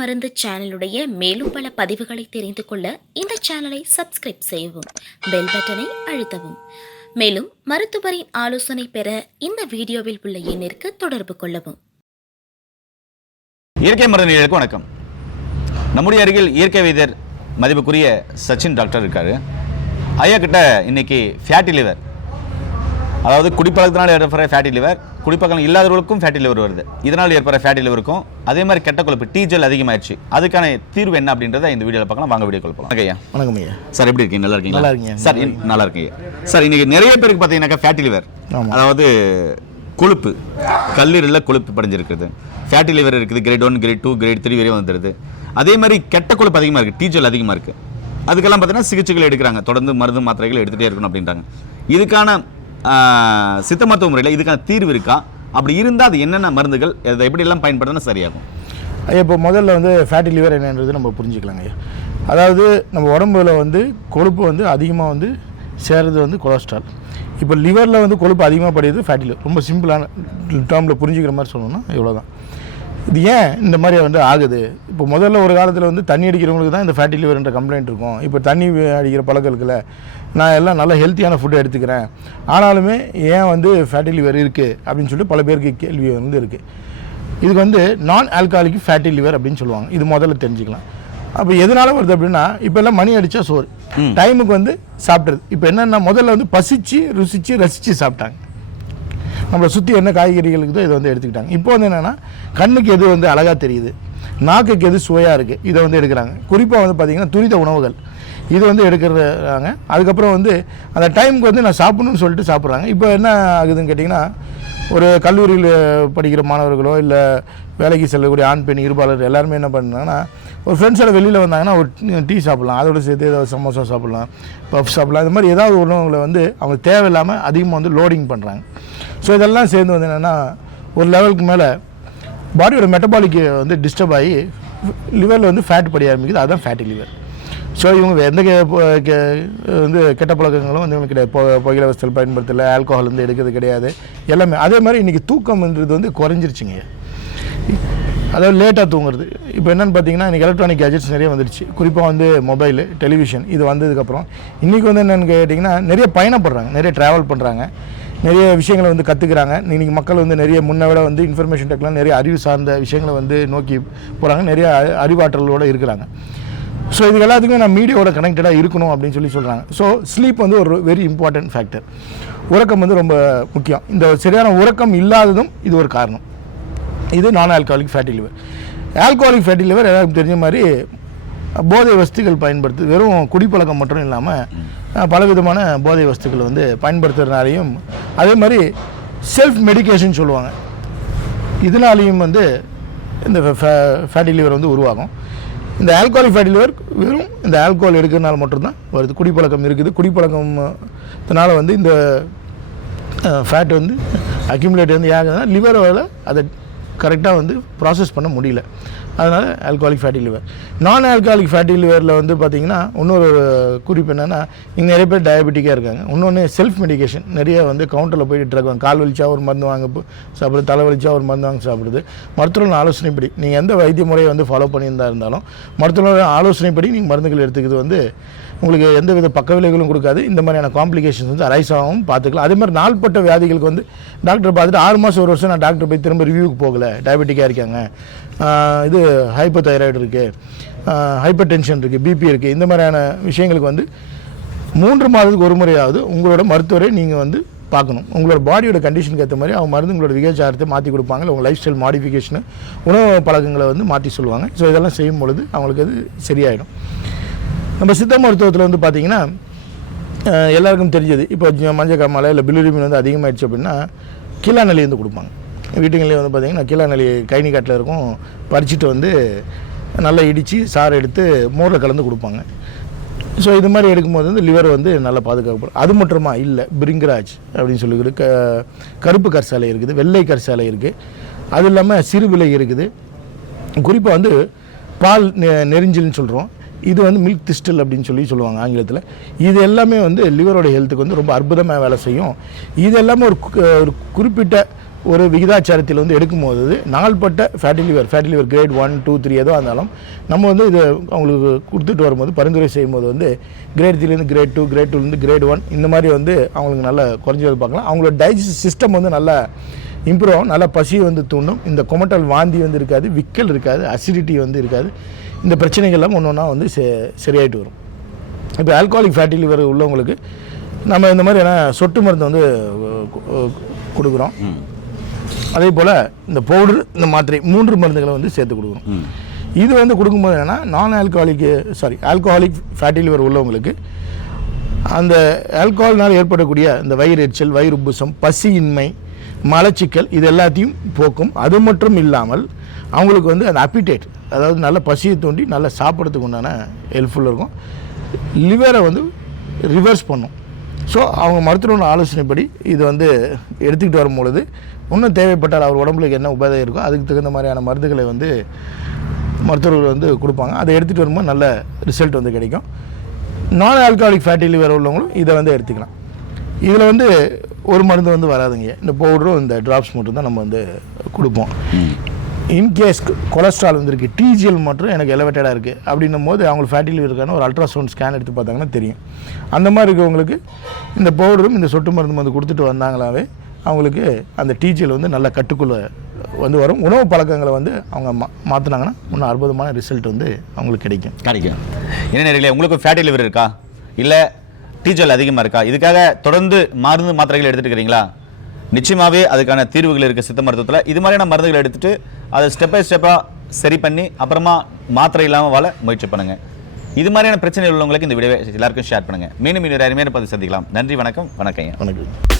மருந்து சேனலுடைய மேலும் பல பதிவுகளை தெரிந்து கொள்ள இந்த சேனலை சப்ஸ்கிரைப் செய்யவும், பெல் பட்டனை அழுத்தவும். மேலும் மருத்துவரின் ஆலோசனை பெற இந்த வீடியோவில் உள்ள எண்ணிற்கு தொடர்பு கொள்ளவும். இயற்கை மருந்துகளுக்கு வணக்கம். நம்முடைய அருகில் இயற்கை வைத்தியர் மதிப்புக்குரிய சச்சின் டாக்டர் இருக்காரு. ஐயா கிட்ட இன்னைக்கு ஃபேட்டி லிவர், அதாவது குடிப்பழக்கத்தினால் ஏற்படுற ஃபேட்டி லிவர், குடிப்பழக்கம் இல்லாதவர்களுக்கும் ஃபேட்டி லிவர் வருது. இதனால் ஏற்படுற ஃபேட்டி லிவருக்கும் அதே மாதிரி கெட்ட கொழுப்பு டீஜல் அதிகமாகிடுச்சு. அதுக்கான தீர்வு என்ன அப்படின்றத இந்த வீடியோவில் பார்க்கலாம். வாங்க வீடியோ போகலாம். ஐயா வணக்கம் ஐயா. சார் எப்படி இருக்கீங்க? நல்லா இருக்கீங்க? நல்லா இருக்கீங்க சார். நல்லா இருக்கீங்க சார். இன்னைக்கு நிறைய பேருக்கு பார்த்தீங்கன்னாக்கா ஃபேட்டி லிவர், அதாவது கொழுப்பு, கல்லீரலில் கொழுப்பு படிஞ்சிருக்குது. ஃபேட்டி லிவர் இருக்குது, கிரேட் 1, கிரேட் 2, கிரேட் 3 வரையும் வந்துடுது. அதே மாதிரி கெட்ட கொழுப்பு அதிகமாக இருக்குது, டீஜல் அதிகமாக இருக்குது. அதுக்கெல்லாம் பார்த்தீங்கன்னா சிகிச்சைகள் எடுக்கிறாங்க, தொடர்ந்து மருந்து மாத்திரைகள் எடுத்துகிட்டே இருக்கணும் அப்படின்றாங்க. இதுக்கான சித்த மருத்துவ முறையில் இதுக்கான தீர்வு இருக்கா? அப்படி இருந்தால் அது என்னென்ன மருந்துகள், அதை எப்படியெல்லாம் பயன்படுத்தினா சரியாகும்? ஐயா, இப்போ முதல்ல வந்து ஃபேட்டி லிவர் என்னன்றது நம்ம புரிஞ்சுக்கலாங்க ஐயா. அதாவது நம்ம உடம்புல வந்து கொழுப்பு வந்து அதிகமாக வந்து சேர்றது வந்து கொலஸ்ட்ரால். இப்போ லிவரில் வந்து கொழுப்பு அதிகமாக படிக்கிறது ஃபேட்டி லிவர். ரொம்ப சிம்பிளான டேர்மில் புரிஞ்சுக்கிற மாதிரி சொல்லணும்னா இவ்வளோ தான். இது ஏன் இந்த மாதிரி வந்து ஆகுது? இப்போ முதல்ல ஒரு காலத்தில் வந்து தண்ணி அடிக்கிறவங்களுக்கு தான் இந்த ஃபேட்டி லிவர்ன்ற கம்ப்ளைண்ட் இருக்கும். இப்போ தண்ணி அடிக்கிற பழக்கம் இருக்குல்ல, நான் எல்லாம் நல்ல ஹெல்த்தியான ஃபுட்டை எடுத்துக்கிறேன், ஆனாலுமே ஏன் வந்து ஃபேட்டி லிவர் இருக்குது அப்படின்னு சொல்லிட்டு பல பேருக்கு கேள்வி வந்து இருக்குது. இதுக்கு வந்து நான் ஆல்கஹாலிக் ஃபேட்டி லிவர் அப்படின்னு சொல்லுவாங்க. இது முதல்ல தெரிஞ்சுக்கலாம். அப்போ எதனால வருது அப்படின்னா, இப்போ எல்லாம் மணி அடித்தா சோறு, டைமுக்கு வந்து சாப்பிட்றது. இப்போ என்னென்னா முதல்ல வந்து பசிச்சு ருசித்து ரசித்து சாப்பிட்டாங்க. நம்மளை சுற்றி என்ன காய்கறிகளுக்கு இதை வந்து எடுத்துக்கிட்டாங்க. இப்போ வந்து என்னென்னா கண்ணுக்கு எது வந்து அழகாக தெரியுது, நாக்குக்கு எது சுவையாக இருக்குது, இதை வந்து எடுக்கிறாங்க. குறிப்பாக வந்து பார்த்திங்கன்னா துரித உணவுகள் இது வந்து எடுக்கிறாங்க. அதுக்கப்புறம் வந்து அந்த டைமுக்கு வந்து நான் சாப்பிட்ணுன்னு சொல்லிட்டு சாப்பிட்றாங்க. இப்போ என்ன ஆகுதுன்னு கேட்டிங்கன்னா, ஒரு கல்லூரியில் படிக்கிற மாணவர்களோ இல்லை வேலைக்கு செல்லக்கூடிய ஆண் பெண் இருபாளர் எல்லாருமே என்ன பண்ணுறாங்கன்னா, ஒரு ஃப்ரெண்ட்ஸோட வெளியில் வந்தாங்கன்னா ஒரு டீ சாப்பிட்லாம், அதோட சேர்த்து ஏதாவது சமோசா சாப்பிட்லாம், பஃப் சாப்பிட்லாம். இது மாதிரி ஏதாவது உணவுகளை வந்து அவங்க தேவையில்லாமல் அதிகமாக வந்து லோடிங் பண்ணுறாங்க. ஸோ இதெல்லாம் சேர்ந்து வந்து என்னென்னா ஒரு லெவலுக்கு மேலே பாடியோட மெட்டபாலிக் வந்து டிஸ்டர்ப் ஆகி லிவரில் வந்து ஃபேட் படிய ஆரம்பிக்குது. அதுதான் ஃபேட்டி லிவர். ஸோ இவங்க எந்த வந்து கெட்ட பழக்கங்களும் வந்து இவங்க கிடையாது. புகையிலை வஸ்துகள் பயன்படுத்தலை, ஆல்கோஹால் வந்து எடுக்கிறது கிடையாது, எல்லாமே. அதே மாதிரி இன்றைக்கி தூக்கம்ன்றது வந்து குறைஞ்சிருச்சுங்க. அதாவது லேட்டாக தூங்குறது. இப்போ என்னென்னு பார்த்தீங்கன்னா, இன்றைக்கி எலக்ட்ரானிக் கேஜெட்ஸ் நிறைய வந்துடுச்சு. குறிப்பாக வந்து மொபைலு, டெலிவிஷன் இது வந்ததுக்கப்புறம் இன்றைக்கி வந்து என்னென்னு கேட்டிங்கன்னா, நிறைய பயணப்படுறாங்க, நிறைய ட்ராவல் பண்ணுறாங்க, நிறைய விஷயங்களை வந்து கற்றுக்குறாங்க. இன்றைக்கி மக்கள் வந்து நிறைய முன்னை விட வந்து இன்ஃபர்மேஷன் டெக்னாலஜி நிறைய அறிவு சார்ந்த விஷயங்களை வந்து நோக்கி போகிறாங்க, நிறைய அறிவாற்றலோடு இருக்கிறாங்க. ஸோ இது எல்லாத்துக்குமே நான் மீடியாவோட கனெக்டடாக இருக்கணும் அப்படின்னு சொல்லி சொல்கிறாங்க. ஸோ ஸ்லீப் வந்து ஒரு வெரி இம்பார்ட்டன்ட் ஃபேக்டர். உறக்கம் வந்து ரொம்ப முக்கியம். இந்த சரியான உறக்கம் இல்லாததும் இது ஒரு காரணம். இது நான் alcoholic fatty liver. Alcoholic fatty liver எல்லாருக்கும் தெரிஞ்ச மாதிரி போதை வஸ்துகள் பயன்படுத்து, வெறும் குடிப்பழக்கம் மட்டும் இல்லாமல் பலவிதமான போதை வஸ்துக்கள் வந்து பயன்படுத்துறதுனாலையும், அதே மாதிரி செல்ஃப் மெடிக்கேஷன் சொல்லுவாங்க, இதனாலையும் வந்து இந்த ஃபேட்டி லிவர் வந்து உருவாகும். இந்த ஆல்கஹாலிக் ஃபேட்டி லிவர் வெறும் இந்த ஆல்கஹால் எடுக்கிறதுனால மட்டும்தான் வருது. குடிப்பழக்கம் இருக்குது, குடிப்பழக்கத்தினால வந்து இந்த ஃபேட் வந்து அக்யூமுலேட் வந்து ஆகுதுன்னா லிவரால் அதை கரெக்டாக வந்து ப்ராசஸ் பண்ண முடியல. அதனால் ஆல்கஹாலிக் ஃபேட்டி லிவர். நான் ஆல்கஹாலிக் ஃபேட்டி லிவரில் வந்து பார்த்திங்கன்னா இன்னொரு குறிப்பு என்னென்னா, இங்கே நிறைய பேர் டயபெட்டிக்காக இருக்காங்க. இன்னொன்று செல்ஃப் மெடிக்கேஷன். நிறைய வந்து கவுண்டரில் போய்ட்டு ட்ரக் வாங்க, கால் வலிச்சா ஒரு மருந்து வாங்க சாப்பிடுது, தலை வலிச்சா ஒரு மருந்து வாங்க சாப்பிடுது. மருத்துவர்கள் ஆலோசனைப்படி நீங்கள் எந்த வைத்திய முறையை வந்து ஃபாலோ பண்ணியிருந்தா இருந்தாலும் மருத்துவர்கள் ஆலோசனைப்படி நீங்கள் மருந்துகள் எடுத்துக்கிறது வந்து உங்களுக்கு எந்த வித பக்க விளைவுகளும் கொடுக்காது. இந்த மாதிரியான காம்ப்ளிகேஷன்ஸ் வந்து அரைஸ் ஆகவும் பார்த்துக்கலாம். அதே மாதிரி நாள்பட்ட வியாதிகளுக்கு வந்து டாக்டர் பார்த்துட்டு 6 மாதம் 1 வருஷம் நான் டாக்டர் போய் திரும்ப ரிவ்யூக்கு போகலை, டயபெட்டிக்காக இருக்காங்க, இது ஹைப்பர் தைராய்டு இருக்குது, ஹைப்பர் டென்ஷன் இருக்குது, பிபி இருக்குது, இந்த மாதிரியான விஷயங்களுக்கு வந்து 3 மாதத்துக்கு ஒரு முறையாவது உங்களோட மருத்துவரை நீங்கள் வந்து பார்க்கணும். உங்களோட பாடியோட கண்டிஷனுக்கு ஏற்ற மாதிரி அவங்க மருந்து உங்களோட விகிதாச்சாரத்தை மாற்றி கொடுப்பாங்க. இல்லை உங்கள் லைஃப் ஸ்டைல் மாடிஃபிகேஷனு, உணவு பழக்கங்களை வந்து மாற்றி சொல்லுவாங்க. ஸோ இதெல்லாம் செய்யும் பொழுது அவங்களுக்கு அது சரியாயிடும். நம்ம சித்த மருத்துவத்தில் வந்து பார்த்திங்கன்னா எல்லாருக்கும் தெரிஞ்சது, இப்போ மஞ்சள் காமாலை இல்லை பிலிரூபின் வந்து அதிகமாகிடுச்சு அப்படின்னா கீழாநெல்லி வந்து கொடுப்பாங்க. வீட்டுங்களே வந்து பார்த்திங்கன்னா கீழாநெல்லி கைனி காட்டில் இருக்கும், பறிச்சுட்டு வந்து நல்லா இடித்து சாறு எடுத்து மோரில் கலந்து கொடுப்பாங்க. ஸோ இது மாதிரி எடுக்கும்போது வந்து லிவர் வந்து நல்லா பாதுகாக்கப்படும். அது மட்டுமா இல்லை, பிரிங்கராஜ் அப்படின்னு சொல்லிக்கிட்டு கருப்பு கற்சாலை இருக்குது, வெள்ளை கற்சாலை இருக்குது, அது இல்லாமல் சிறுவிலை இருக்குது. குறிப்பாக வந்து பால் நெரிஞ்சில்னு சொல்கிறோம், இது வந்து மில்க் திஸ்டல் அப்படின்னு சொல்லுவாங்க ஆங்கிலத்தில். இது எல்லாமே வந்து லிவரோட ஹெல்த்துக்கு வந்து ரொம்ப அற்புதமாக வேலை செய்யும். இது எல்லாமே ஒரு குறிப்பிட்ட ஒரு விகிதாச்சாரத்தில் வந்து எடுக்கும்போது நாள்பட்ட ஃபேட்டி லிவர் கிரேட் 1, 2, 3 எதுவாக இருந்தாலும் நம்ம வந்து இது அவங்களுக்கு கொடுத்துட்டு வரும்போது பரிந்துரை செய்யும்போது வந்து கிரேட் 3லேருந்து கிரேட் 2, கிரேட் 2லேருந்து கிரேட் 1 இந்த மாதிரி வந்து அவங்களுக்கு நல்லா குறைஞ்சது பார்க்கலாம். அவங்களோட டைஜஸ்ட் சிஸ்டம் வந்து நல்லா இம்ப்ரூவ் ஆகும், நல்லா பசியை வந்து தூண்டும். இந்த கொமட்டல் வாந்தி வந்து இருக்காது, விக்கல் இருக்காது, அசிடிட்டி வந்து இருக்காது. இந்த பிரச்சனைகள்லாம் ஒன்று ஒன்றா வந்து சரியாயிட்டு வரும். இப்போ ஆல்கஹாலிக் ஃபேட்டி லிவர் உள்ளவங்களுக்கு நம்ம இந்த மாதிரியான சொட்டு மருந்து வந்து கொடுக்குறோம். அதே போல் இந்த பவுடர், இந்த மாத்திரை 3 மருந்துகளை வந்து சேர்த்து கொடுக்குறோம். இது வந்து கொடுக்கும்போது என்னென்னா ஆல்கஹாலிக் ஃபேட்டி லிவர் உள்ளவங்களுக்கு அந்த ஆல்கஹால்னால் ஏற்படக்கூடிய இந்த வயிறு எரிச்சல், வயிறு உப்புசம், பசியின்மை, மலச்சிக்கல் இது எல்லாத்தையும் போக்கும். அது மட்டும் இல்லாமல் அவங்களுக்கு வந்து அந்த அப்பிடேட், அதாவது நல்ல பசியை தூண்டி நல்லா சாப்பிட்றதுக்கு உண்டான ஹெல்ப்ஃபுல்லாக இருக்கும். லிவரை வந்து ரிவர்ஸ் பண்ணும். ஸோ அவங்க மருத்துவரோட ஆலோசனைப்படி இது வந்து எடுத்துக்கிட்டு வரும்பொழுது இன்னும் தேவைப்பட்டால் அவர் உடம்புக்கு என்ன உபாதை இருக்கோ அதுக்கு தகுந்த மாதிரியான மருந்துகளை வந்து மருத்துவர்கள் வந்து கொடுப்பாங்க. அதை எடுத்துகிட்டு வரும்போது நல்ல ரிசல்ட் வந்து கிடைக்கும். நான் ஆல்கஹாலிக் ஃபேட்டி லிவர் உள்ளவங்களும் இதை வந்து எடுத்துக்கலாம். இதில் வந்து ஒரு மருந்து வந்து வராதுங்க, இந்த பவுடரும் இந்த ட்ராப்ஸ் மட்டும் தான் நம்ம வந்து கொடுப்போம். இன்கேஸ் கொலஸ்ட்ரால் வந்துருக்கு, டிஜிஎல் மட்டும் எனக்கு எலவேட்டடாக இருக்குது அப்படின்னும் போது அவங்களுக்கு ஃபேட்டி லிவர் இருக்கான ஒரு அல்ட்ராசவுண்ட் ஸ்கேன் எடுத்து பார்த்தாங்கன்னா தெரியும். அந்த மாதிரி இருக்கவங்களுக்கு இந்த பவுடரும் இந்த சொட்டு மருந்து வந்து கொடுத்துட்டு வந்தாங்களாவே அவங்களுக்கு அந்த டிஜிஎல் வந்து நல்ல கட்டுக்குள்ளே வந்து வரும். உணவு பழக்கங்களை வந்து அவங்க மாற்றினாங்கன்னா இன்னும் அற்புதமான ரிசல்ட் வந்து அவங்களுக்கு கிடைக்கும். என்ன நேரங்களே, உங்களுக்கு ஃபேட்டி லிவர் இருக்கா, இல்லை டிஜிஎல் அதிகமாக இருக்கா, இதுக்காக தொடர்ந்து மருந்து மாத்திரைகள் எடுத்துகிட்டு இருக்கிறீங்களா? நிச்சயமாகவே அதுக்கான தீர்வுகள் இருக்குது சித்த மருத்துவத்தில். இது மாதிரியான மருந்துகளை எடுத்துகிட்டு அதை ஸ்டெப் பை ஸ்டெப்பாக சரி பண்ணி அப்புறமா மாத்திரை இல்லாமல் வாழ முயற்சி பண்ணுங்கள். இது மாதிரியான பிரச்சனை உள்ளவங்களுக்கு இந்த வீடியோவை எல்லாருக்கும் ஷேர் பண்ணுங்கள். மீண்டும் இன்னொரு அருமையான பதிவு சந்திக்கலாம். நன்றி, வணக்கம். வணக்கம்.